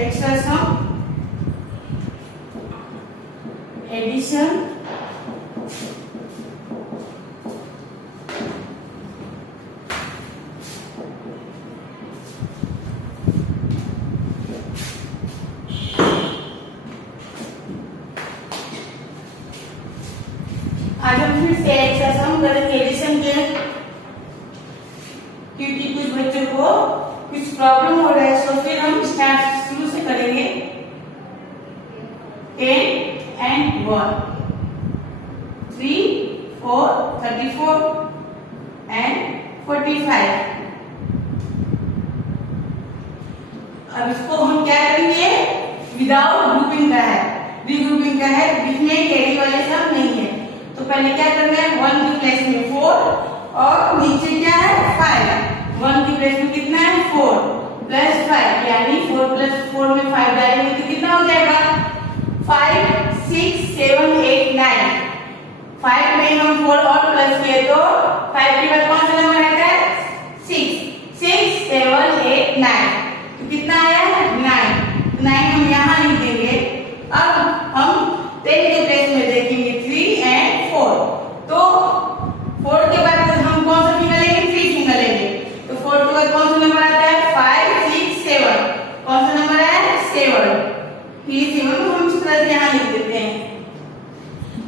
Extra सम, addition, आज हम फिर से एक्स्ट्रा सम करेंगे एडिशन के, क्योंकि कुछ बच्चों को कुछ प्रॉब्लम हो रहा है, तो फिर हम स्टार्ट शुरू से करेंगे। 10 and 1, 3, 4, 34 and 45। अब इसको हम क्या करेंगे, विदाउट ग्रुपिंग का है, रीग्रुपिंग का है, जिसमें कैरी वाले सब नहीं है। तो पहले क्या करना है, 1 की प्लेस में 4 और नीचे क्या है 5। 1 की प्लेस में कितना है 4 प्लस 5, यानी 4 प्लस 4 में 5 डालेंगे तो कितना हो जाएगा 5, 6, 7, 8, 9। 5 में हम 4 और प्लस किए तो 5 के बाद कौन सा नंबर आता है 6, 6, 7, 8, 9। तो कितना आया 9। 9 हम यहाँ लिख देंगे। अब हम 10 के प्लेस में देखेंगे 3 and 4। तो 4 के बाद हम कौन सा फिंगर लेंगे, 3 फिंगर लेंगे। तो 4 के बाद कौन सा नंबर आता है 5, 6, 7। कौन सा नंबर है 7। ये 7 को हम इस तरह से यहाँ लिख देते हैं।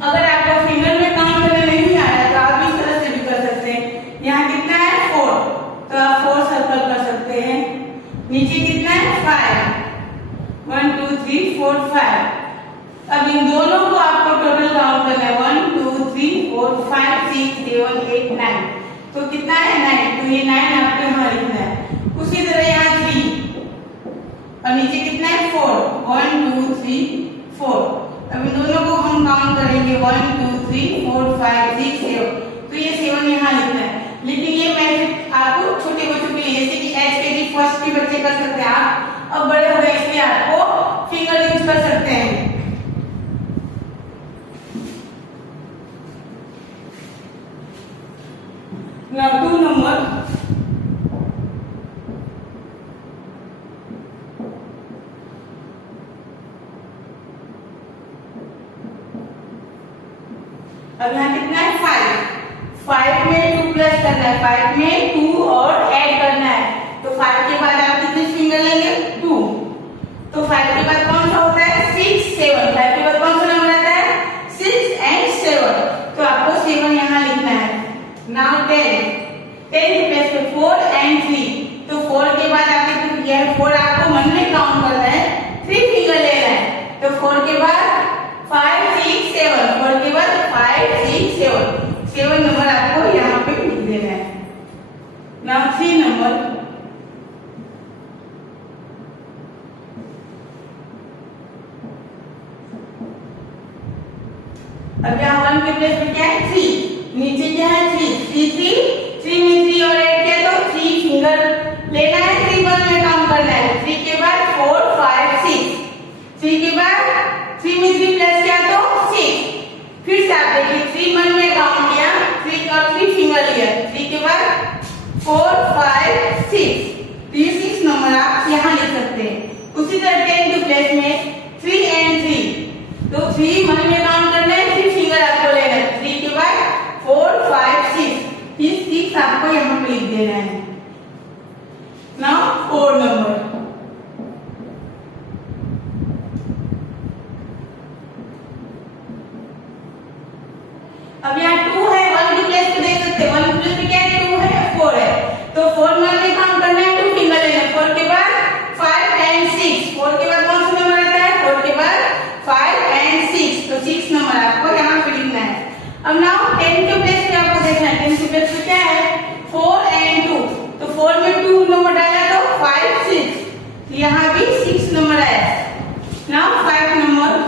अगर आपको फिंगर में काउंट करने नहीं आ रहा तो आप इस तरह से भी कर सकते हैं। यहाँ कितना है 4, तो आप 4 सर्कल कर सकते हैं। नीचे कितना है 5, 1, 2, 3, 4, 5। अब इन दोनों को आपको टोटल काउंट करना है 1, 2, 3, 4, 5, 6, 7, 8, 9। तो कितना है 9, तो ये 9 आपको यहाँ लिखना है। उसी तरह यहाँ 3 और नीचे कितना है 4, 1, 2, 3, 4। अब इन दोनों को हम काउंट करेंगे 1, 2, 3, 4, 5, 6, 7। तो ये 7 यहाँ लिखना है। लेकिन ये मैं आपको छोटे बच्चों के लिए, जैसे कि HKG फर्स्ट के बच्चे कर सकते हैं, आप अब बड़े हो गए इसलिए आपको फिंगर यूज कर सकते हैं। Now 2 number, अब यहाँ कितना है 5। 5 में 2 प्लस करना है, 5 में 2 और ऐड करना है। तो 5 के बाद आप कितने फिंगर लेंगे 2। तो 5 के बाद कौन सा होता है 6, 7। 5 के बाद कौन सा नंबर आता है 6 and 7। तो आपको 7 यहाँ लिखना है। नाउ 10 के प्लेस में 4 and 3। तो 4 के बाद आपके यह 4 आपको मन में काउंट करना है, 3 फिंगर लेना है। तो 4 के बाद 5, 6, 7। 4 के बाद 5, 6, 7 नंबर आपको यहाँ पे लिख देना है। नाउ 3 नंबर, अब यहाँ 1 के प्लेस में क्या है 3, नीचे क्या है 3, 3 में 3 और ऐड किया तो 3 फिंगर लेना है, 3 वन में काउंट करना है। 3 के बाद 4, 5, 6। 3 के बाद 3 में 3 प्लस किया तो 6। फिर से आप देखिए 3 वन में काउंट किया, 3 और 3 फिंगर लिया। 3 के बाद 4, 5, 6। तो ये 6 नंबर आप यहाँ लिख सकते हैं। उसी तरह 10 के प्लेस में 3 and 3। तो 3 वन में काउंट करना है, 3 फिंगर आपको लेना है। 3 के बाद 4, 5, 6। ये 6 आपको यहाँ पे लिख देना है। नाउ 4 नंबर, अब यहाँ 2 है, 1 की प्लेस पे देख सकते हैं। 1 की प्लेस पे क्या है 2 है 4 है। तो 4 में काउंट करना है, 2 फिंगर लेना है। 4 के बाद 5 and 6। 4 के बाद कौन सा नंबर आता है 4 के बाद 5 and 6। तो 6 नंबर आपको यहाँ पे लिखना है। अब नाउ 10 के प्लेस पे आपको देखना है, 10 के प्लेस पे क्या है 4 and 2। तो 4 में 2 नंबर डाला तो 5, 6। यहाँ भी 6 नंबर आया। नाउ 5 नंबर,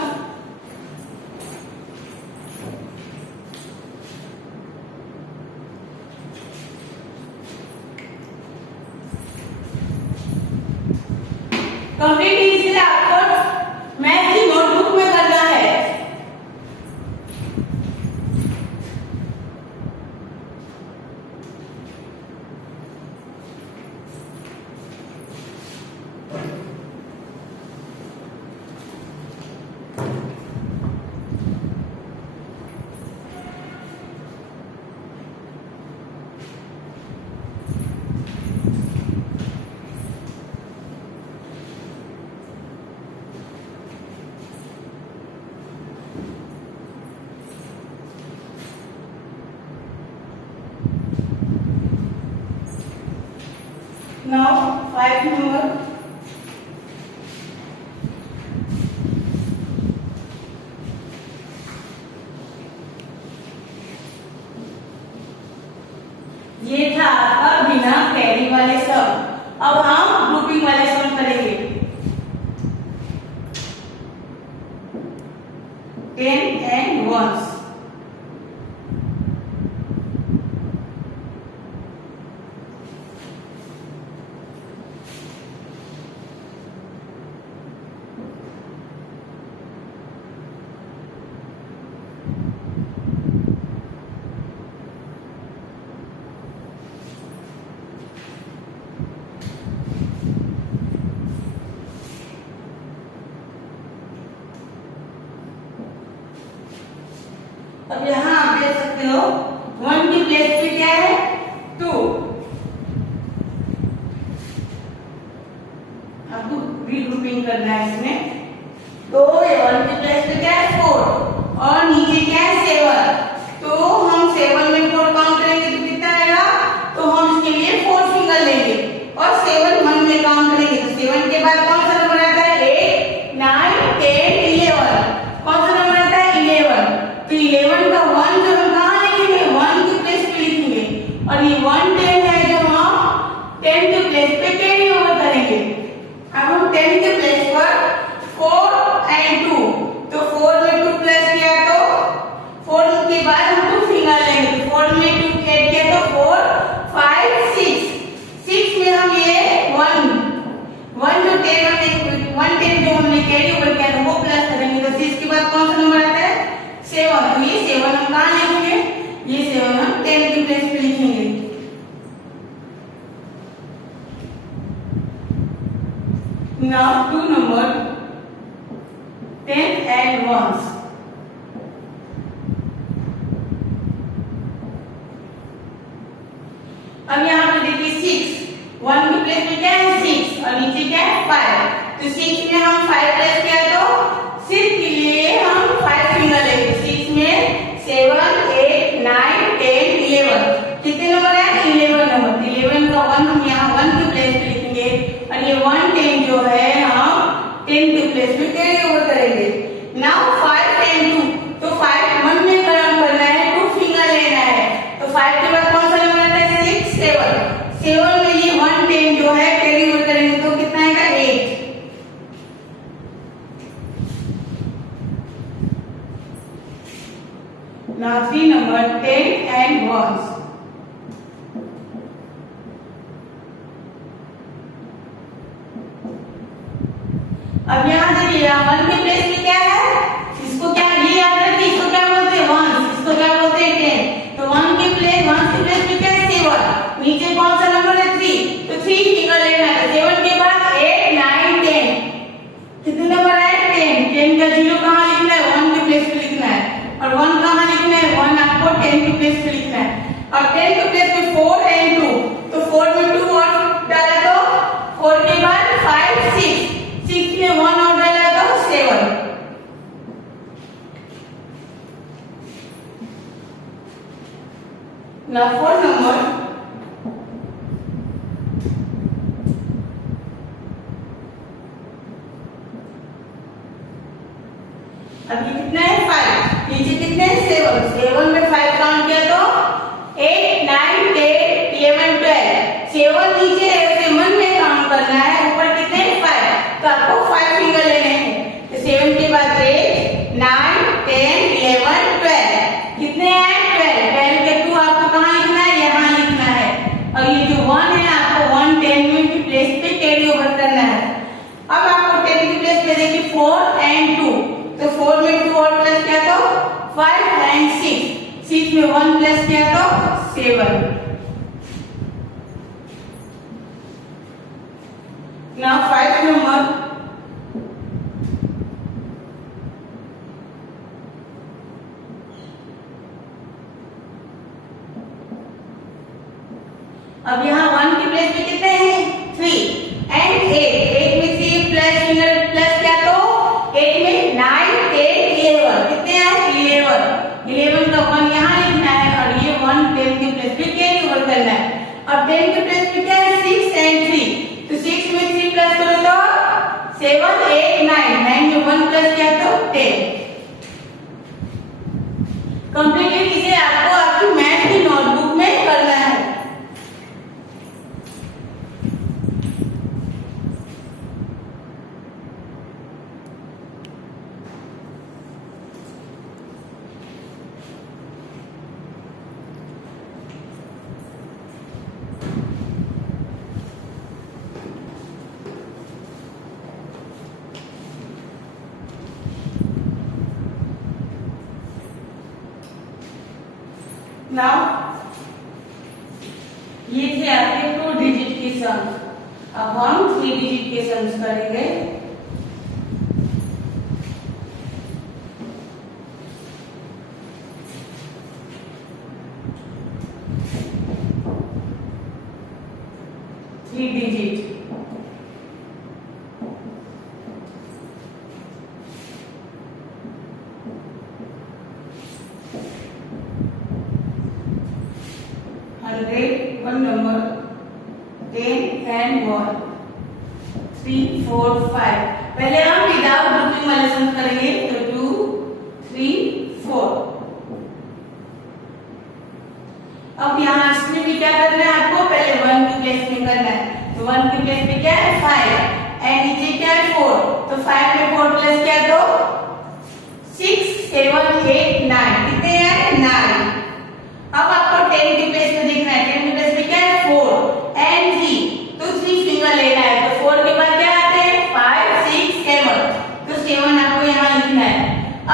कंप्लीट इसलिए आपको मैथ की नोटबुक में करना है। नाउ 5 नंबर, ये था आपका बिना कैरी वाले सम। अब हम ग्रुपिंग वाले सम करेंगे। 10 and 1s। अब यहाँ आप देख सकते हो 1 की प्लेस पे क्या है 2। आपको रीग्रुपिंग करना है इसमें। तो 1 की प्लेस पे क्या है 4 और नीचे क्या है 7। तो हम 7 में 4 काउंट करेंगे तो कितना आएगा, तो हम इसके लिए 4 फिंगर लेंगे और 7 1 में काउंट करेंगे। तो 7 के बाद कौन सा नंबर आता है 8 9 10 11। कौन सा नंबर आता है 11। तो 11 का 1 जो हम कहाँ लिखेंगे 1 की प्लेस पे लिखेंगे और ये 1 10 है जो हम 10 की प्लेस पे कैरी ओवर करेंगे। अब हम 10 के प्लेस पर 4 and 2, तो 4 में 2 प्लस किया तो 4 के बाद हम 2 फिंगर लेंगे। 4 में 2 ऐड किया तो 4 5 6। 6 में हम ये 1 जो 10 जो हमने कैरी ओवर किया तो वो प्लस करेंगे। तो 6 के बाद कौन सा नंबर आता है 7। तो ये 7 हम कहाँ लिखेंगे, ये 7 हम 10 की प्लेस पे लिखेंगे। Now 2 number 10 and 1s। अब यहाँ पे देखिए 6 1 की प्लेस पे क्या है 6 और नीचे क्या है 5। तो 6 में हम 5 प्लस किया तो 6 के लिए हम 5 फिंगर लेंगे। 6 में 7 8 9 10 11। कितने नंबर है 11 नंबर। 11 का 1 हम यहाँ 1 की प्लेस पे लिखेंगे और ये 1 10 जो है हम 10 की प्लेस पे कैरी ओवर करेंगे। नाउ 5 and 2, तो 5 1 में करना है 2 फिंगर लेना है। तो 5 के बाद कौन सा नंबर आता है 6 7। 7 में ये 1 10 जो है कैरी ओवर करेंगे तो कितना आएगा 8। Now 3 number 10 and 1s। अब यहाँ देखिए 1 के प्लेस पे क्या है, इसको क्या ये याद रखिए, इसको क्या बोलते हैं 1, इसको क्या बोलते हैं 10। तो 1 के प्लेस पे क्या है 7। नीचे कौन सा नंबर है 3, तो 3 फिंगर लेना है। 7 के बाद 8 9 10। कितने नंबर आए 10। 10 का 0 कहाँ लिखना है 1 के प्लेस पे लिखना है और 1 कहाँ लिखना है 1 आपको 10 के प्लेस पे लिखना है। और 10 के प्लेस पे 4 and 2, तो 4 में 2 और डाला तो 4 के बाद 5 6। 6 में 1 और डाला तो 7। Now 4 number अब ये कितना है 5। नीचे कितने हैं 7। 7 में 5 काउंट किया तो 8 9 10 11 12। 7 नीचे है उसे 1 में काउंट करना है, ऊपर कितने 5। तो आपको 5 फिंगर लेने हैं। तो 7 के बाद 8 9 10 11 12। कितने हैं 12। 12 के 2 आपको कहाँ लिखना है यहाँ लिखना है और ये जो 1 है आपको 1 10 में की प्लेस पे कैरी ओवर करना है। अब आपको 10 की प्लेस पे देखिए 4 and 2, तो 4 में 2 और प्लस किया तो 5 and 6। 6 में 1 प्लस किया तो 7। Now 5 number अब यहाँ 1 की प्लेस पे कितने हैं 3 and 8। 8 में 3 प्लस फिंगर प्लस किया तो 8 में 9 10 11। कितने हैं 11। 11 का 1 यहाँ लिखना है और ये 1 10 के प्लेस पे कैरी ओवर करना है। अब 10 के प्लेस पे क्या है 6 and 3। कंप्लीटली इसे आपको आपकी मैथ की नोटबुक में करना है। नाउ ये थे आपके 2 डिजिट के सम। अब हम 3 डिजिट के सम्स करेंगे। Three digit one number 10 and 1 3 4 5। पहले हम विदाउट ग्रुपिंग वाले सम्स करेंगे तो 2 3 4। अब यहाँ इसमें भी क्या करना है आपको, पहले 1 की प्लेस में करना है। तो 1 की प्लेस में क्या है 5 एंड नीचे क्या है 4। तो 5 में 4 प्लस क्या तो 6 7 8 9 कितने हैं 9। अब आपको 10 की प्लेस में देखना है। 10 की प्लेस में क्या है 4 एंड 3। तो 3 फिंगर लेना है। तो 4 के बाद क्या आते हैं 5 6 7। तो 7 आपको यहाँ लिखना है।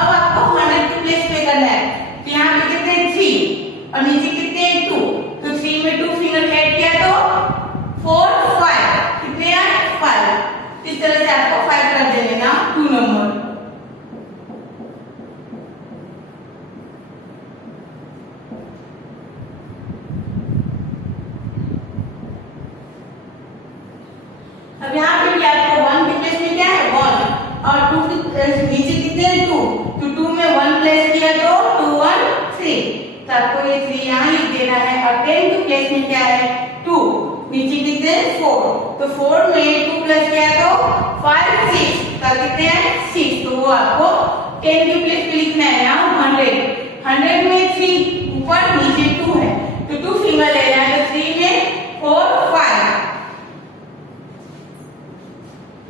अब आपको 100 की प्लेस में करना है। तो यहाँ पे कितने 3 और नीचे कितने 2। तो 3 में 2 फिंगर ऐड किया तो 4 5 कितने हैं 5। इस तरह से आपको 5 कर देने ना 2 नंबर। अब यहाँ पे भी आपको 1 की प्लेस में क्या है 1 और 2 की नीचे कितने हैं 2। तो 2 में 1 प्लेस किया तो 2 1 3। तो आपको ये 3 यहाँ लिख देना है। और 10 की प्लेस में क्या है 2 नीचे कितने 4। तो 4 में 2 प्लस किया तो 5 6। तो कितने हैं 6। तो वो आपको 10 की प्लेस पे लिखना है यहाँ 100 में 3 ऊपर नीचे 2 है। तो 2 फिंगर लेना है। तो 3 में 4 5।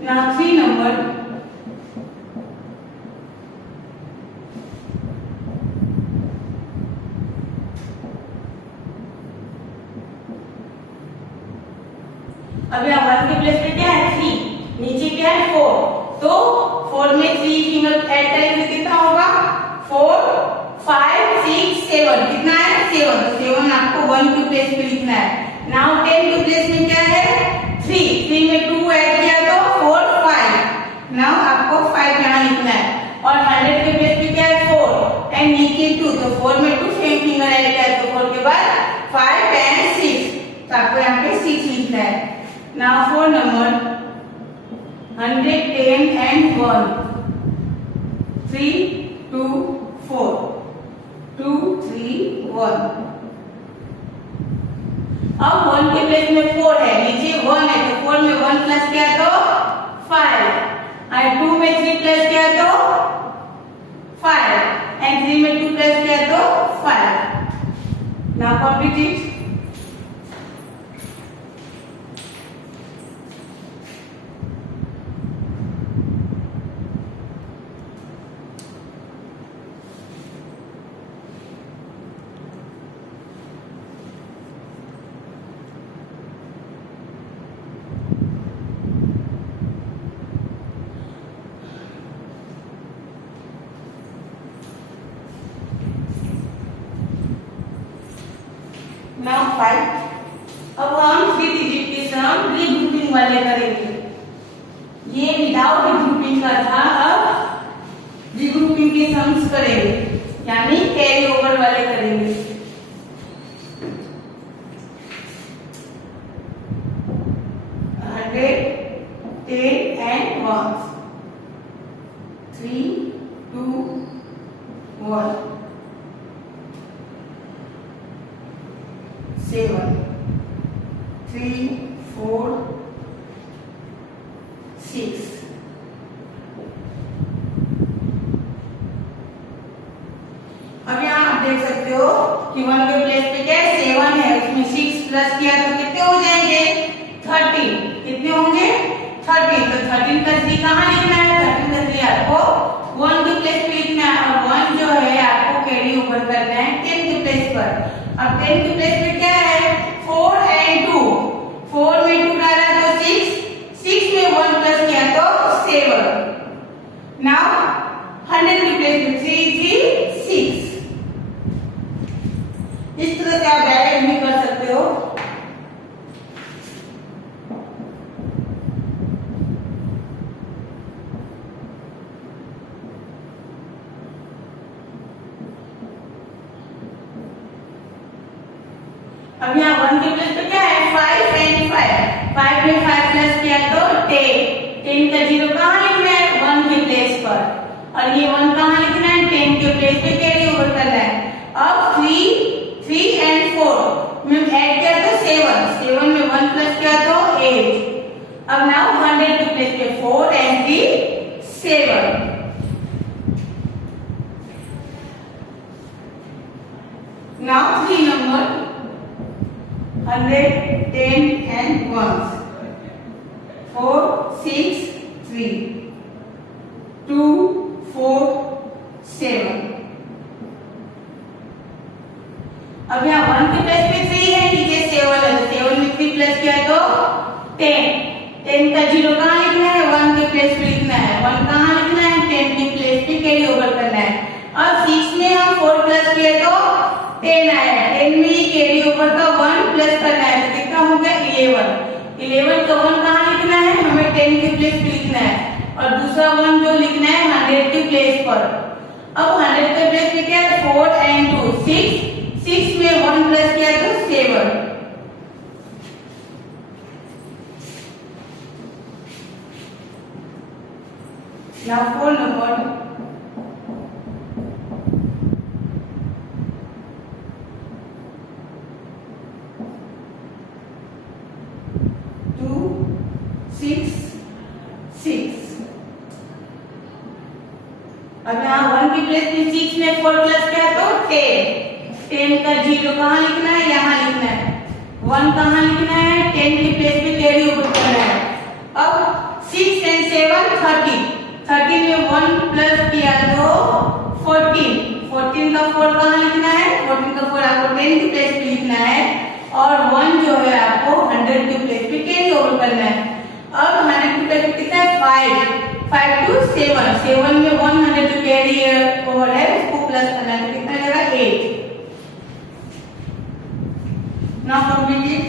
Now 3 number अब यहाँ 1 के प्लेस पे क्या है 3 नीचे क्या है 4। तो 4 में 3 फिंगर ऐड करेंगे कितना होगा 4 5 6 7 कितना है 7। तो 7 आपको 1 की प्लेस पे लिखना है। नाउ 10 की प्लेस में क्या है 3 में 2 ऐड किया तो 4 5। नाउ आपको 5 यहाँ लिखना है। और 100 के प्लेस पे क्या है 4 एंड नीचे 2। तो 4 में 2 फिंगर ऐड किया तो 4 के बाद 5 एंड 6। तो आपको यहाँ पे 6 लिखना है। Now 4 number 100 10 and 1 3 2 4 2 3 1। अब 1 के प्लेस में 4 है नीचे 1 है। तो 4 में 1 प्लस किया तो 5 और 2 में 3 प्लस किया तो 5 एंड 3 में 2 प्लस किया तो 5। Now complete it. नाउ 5। अब हम 3 डिजिट के सम रीग्रुपिंग वाले करेंगे। ये विदाउट रीग्रुपिंग का था। अब रीग्रुपिंग के सम्स करेंगे यानी कैरी ओवर वाले करेंगे। 100 10 and 1 3 2 1 7 3 4 6। अब यहाँ आप देख सकते हो कि 1 के प्लेस पे क्या है 7 है, उसमें 6 प्लस किया तो कितने हो जाएंगे 13। कितने होंगे 13। तो 13 का 3 कहाँ लिखना है, 13 का 3 आपको 1 के प्लेस पे लिखना है और 1 जो है आपको कैरी ओवर करना है 10 के प्लेस पर। अब 10 के प्लेस पे क्या है 4 and 2, 4 में 2 डाला तो 6, 6 में 1 प्लस किया तो 7। नाउ 100 के प्लेस पे 3 3 6। इस तरह से आप डायरेक्ट भी कर सकते हो। अब यहाँ 1 के प्लेस पे क्या है 5 and 5, 5 में 5 प्लस किया तो 10, 10 का 0 कहाँ लिखना है 1 के प्लेस पर और ये 1 कहाँ लिखना है 10 के प्लेस पे कैरी ओवर करना है। अब 3 and 4 में ऐड किया तो 7, 7 में 1 प्लस किया तो 8। अब नाउ 100 के प्लेस पे 4 and 3 7। Now 3 number 100 10 and 1s 4 6 3 2 4 7। अब यहाँ 1 के प्लेस पे 3 है, नीचे 7 है, 7 में 3 प्लस किया तो 10, 10 का 0 कहाँ लिखना है 1 के प्लेस पे लिखना है, 1 कहाँ लिखना है 10 के प्लेस पे कैरी ओवर करना है। अब 6 में हम 4 प्लस किए तो 10 आया, 10 में ये कैरी ओवर का 1 प्लस करना है तो कितना हो गया 11, 11 का 1 कहाँ लिखना है हमें 10 के प्लेस पे लिखना है और दूसरा 1 जो लिखना है 100 के प्लेस पर। अब 100 के प्लेस पे क्या है 4 and 2 6, 6 में 1 प्लस किया तो 7। Now 4 number 2 6 6। अब यहाँ 1 की प्लेस पे 6 में 4 प्लस किया तो 10, 10 का 0 कहाँ लिखना है यहाँ लिखना है, 1 कहाँ लिखना है 10 की प्लेस पे कैरी ओवर करना है। अब 6 and 7 13, 13 में 1 प्लस किया तो 14, 14 का 4 कहाँ लिखना है 14 का 4 आपको 10 की प्लेस पे लिखना है और 1 जो है आपको 100 की प्लेस पे कैरी ओवर करना है। अब 100 की प्लेस पे कितना है 5 to 7, 7 में 100 जो कैरी ओवर है उसको प्लस करना है तो कितना जाएगा 8। Now complete it.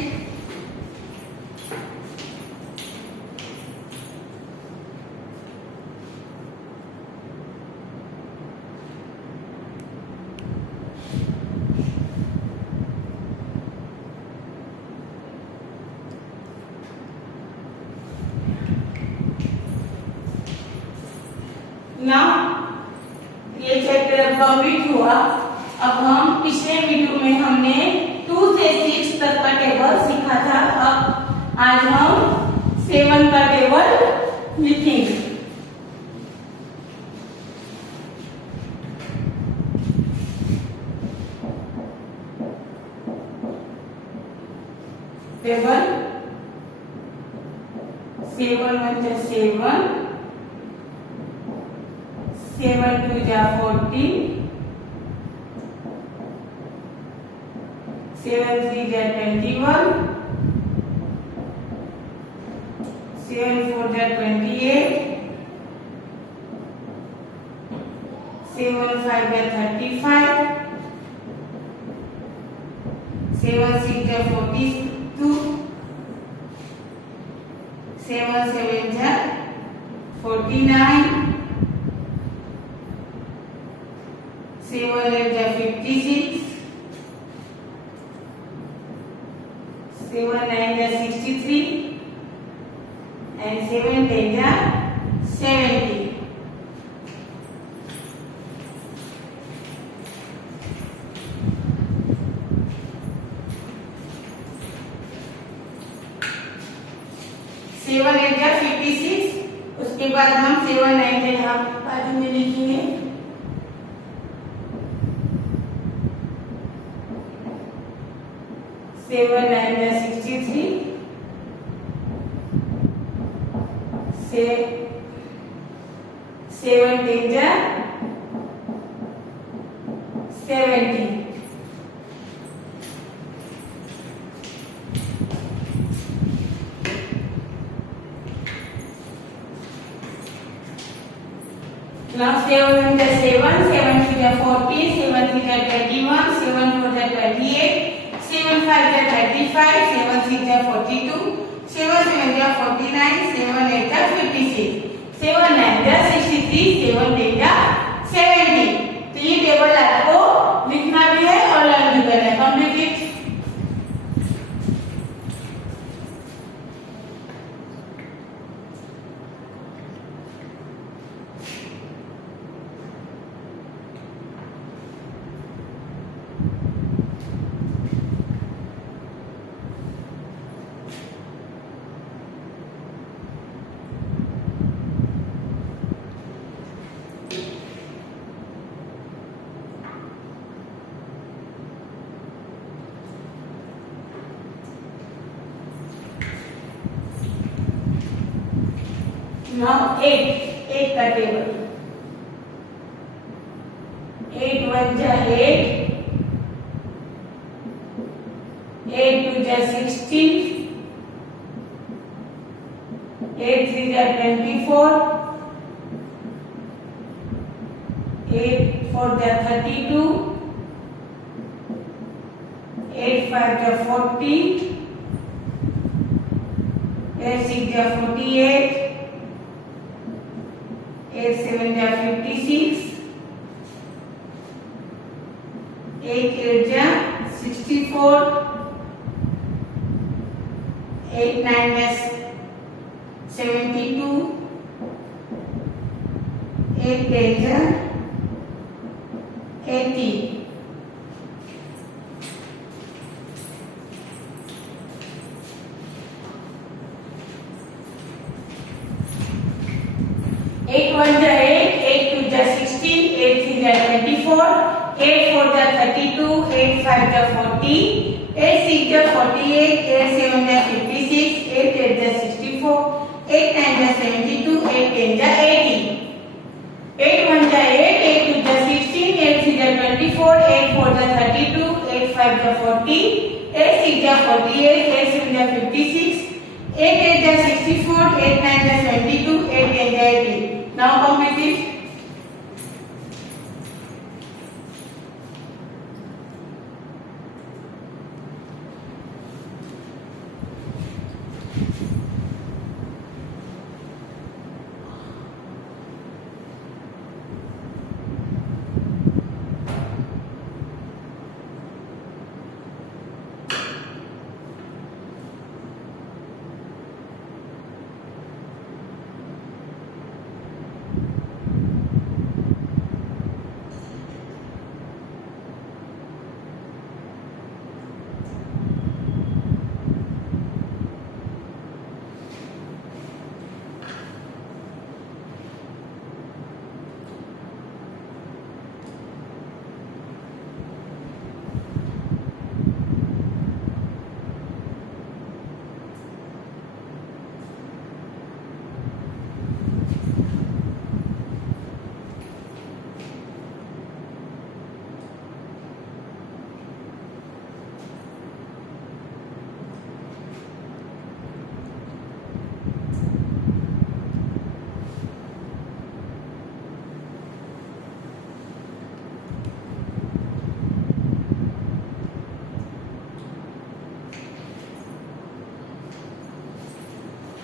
Now ये चैप्टर अब कंप्लीट हुआ। अब हम पिछले वीडियो में हमने 2 से 6 तक का टेबल सीखा था, अब आज हम 7 का टेबल लिखेंगे। टेबल 7 1 जा 7, 7 2 जा 14, 7 3 जा 21, 7 4 जा 28, 7 5 जा 35, 7 6 जा 42, 7 7 जा 49, 7 8 जा 56, 7 9 जा 63 and 7 10 जा 70। सेवन एट जा 56, उसके बाद हम 7 9 यहाँ बाजू में लिखेंगे। 7 9 जा 63, 7 10 जा 70. Now 7 1 is 7, 7 2 is 40, 7 3 is 21, 7 4 is 28, 7 5 is 35, 7 6 is 42, 7 7 is 49, 7 8 is 56, 7 9 is 63, 7 10 is 70. तो ये टेबल आपको लिखना भी है और लर्न भी करना है. Complete it. Now 8 का टेबल. 8 1 जा 8, 8 2 जा 16, 8 3 जा 24, 8 4 जा 32, 8 5 जा 40, 8 6 जा 48, 8 7 जा 56, 8 8 जा 64, 8 9 जा 72, 8 10 जा 80. Eight one जा 8, 8 2 जा 16, 8 3 जा 24, 8 4 जा 32, 8 5 जा 40, 8 6 जा 48, 8 7 जा 56, 8 8 जा 64, 8 9 जा 72, 8 10 जा 80. 8 1 जा 8, 8 2 जा 16, 8 3 जा 24, 8 4 जा 32, 8 5 जा 40, 8 6 जा 48, 8 7 जा 56, 8 8 जा 64, 8 9 जा 72, 8 10 जा 80. Now complete it.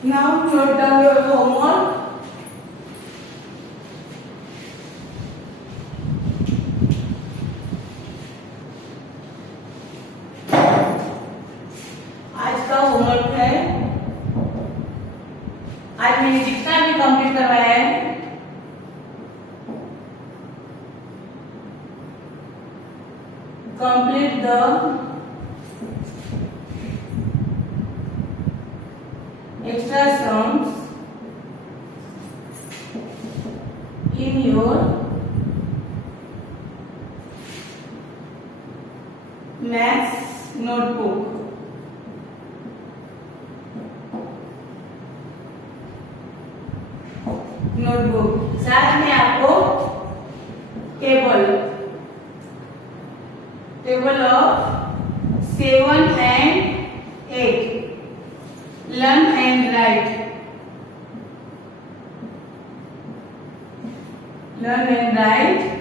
Now note down your homework. आज का होमवर्क है, आज मैंने जितना भी कंप्लीट करवाया है complete the extra sums in your maths notebook. table of 7 and 8. Learn and write. Learn and write